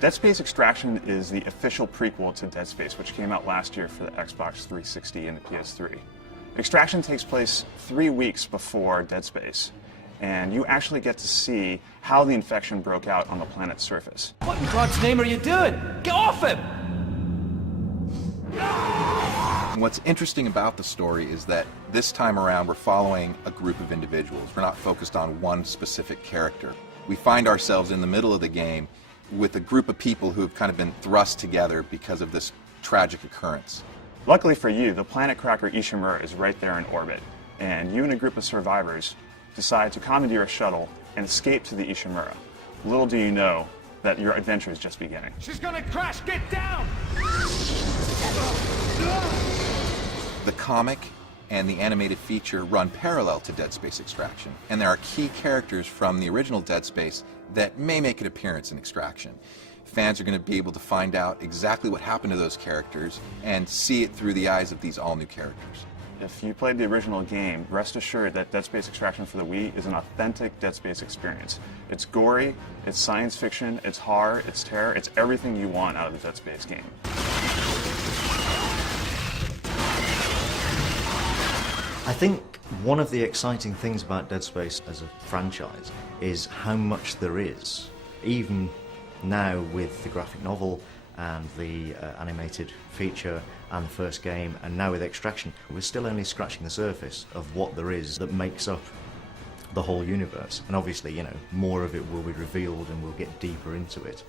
Dead Space Extraction is the official prequel to Dead Space, which came out last year for the Xbox 360 and the PS3. Extraction takes place 3 weeks before Dead Space, and you actually get to see how the infection broke out on the planet's surface. What in God's name are you doing? Get off him! What's interesting about the story is that this time around we're following a group of individuals. We're not focused on one specific character. We find ourselves in the middle of the game with a group of people who have kind of been thrust together because of this tragic occurrence. Luckily for you, the planet cracker Ishimura is right there in orbit, and you and a group of survivors decide to commandeer a shuttle and escape to the Ishimura. Little do you know that your adventure is just beginning. She's gonna crash! Get down! The comic and the animated feature run parallel to Dead Space Extraction, and there are key characters from the original Dead Space that may make an appearance in Extraction. Fans are going to be able to find out exactly what happened to those characters and see it through the eyes of these all-new characters. If you played the original game, rest assured that Dead Space Extraction for the Wii is an authentic Dead Space experience. It's gory, it's science fiction, it's horror, it's terror, it's everything you want out of the Dead Space game. I think one of the exciting things about Dead Space as a franchise is how much there is. Even now with the graphic novel and the animated feature and the first game, and now with Extraction, we're still only scratching the surface of what there is that makes up the whole universe. And obviously, you know, more of it will be revealed and we'll get deeper into it.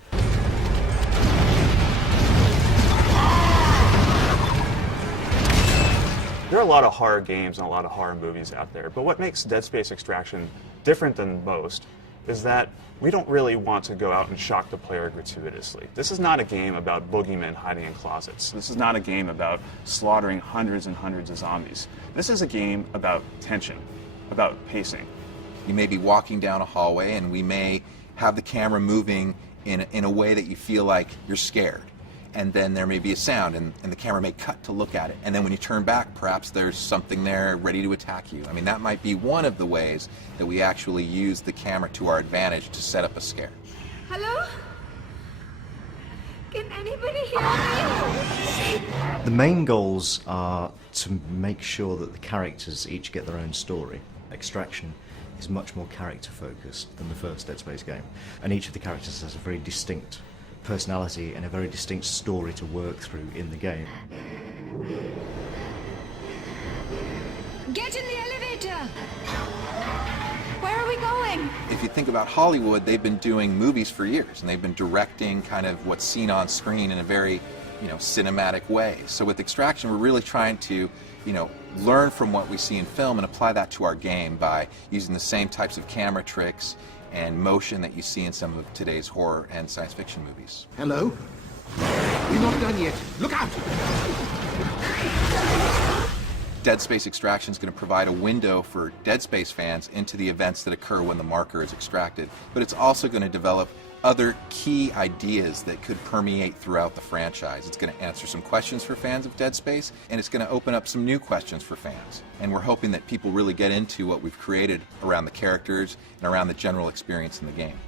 There are a lot of horror games and a lot of horror movies out there, but what makes Dead Space Extraction different than most is that we don't really want to go out and shock the player gratuitously. This is not a game about boogeymen hiding in closets. This is not a game about slaughtering hundreds and hundreds of zombies. This is a game about tension, about pacing. You may be walking down a hallway and we may have the camera moving in a way that you feel like you're scared. And then there may be a sound and the camera may cut to look at it. And then when you turn back, perhaps there's something there ready to attack you. I mean, that might be one of the ways that we actually use the camera to our advantage to set up a scare. Hello? Can anybody hear me? The main goals are to make sure that the characters each get their own story. Extraction is much more character focused than the first Dead Space game. And each of the characters has a very distinct personality and a very distinct story to work through in the game. Get in the elevator! Where are we going? If you think about Hollywood, they've been doing movies for years, and they've been directing kind of what's seen on screen in a very, cinematic way. So with Extraction, we're really trying to, learn from what we see in film and apply that to our game by using the same types of camera tricks and motion that you see in some of today's horror and science fiction movies. Hello? We're not done yet. Look out! Dead Space Extraction is going to provide a window for Dead Space fans into the events that occur when the marker is extracted, but it's also going to develop other key ideas that could permeate throughout the franchise. It's going to answer some questions for fans of Dead Space, and it's going to open up some new questions for fans. And we're hoping that people really get into what we've created around the characters and around the general experience in the game.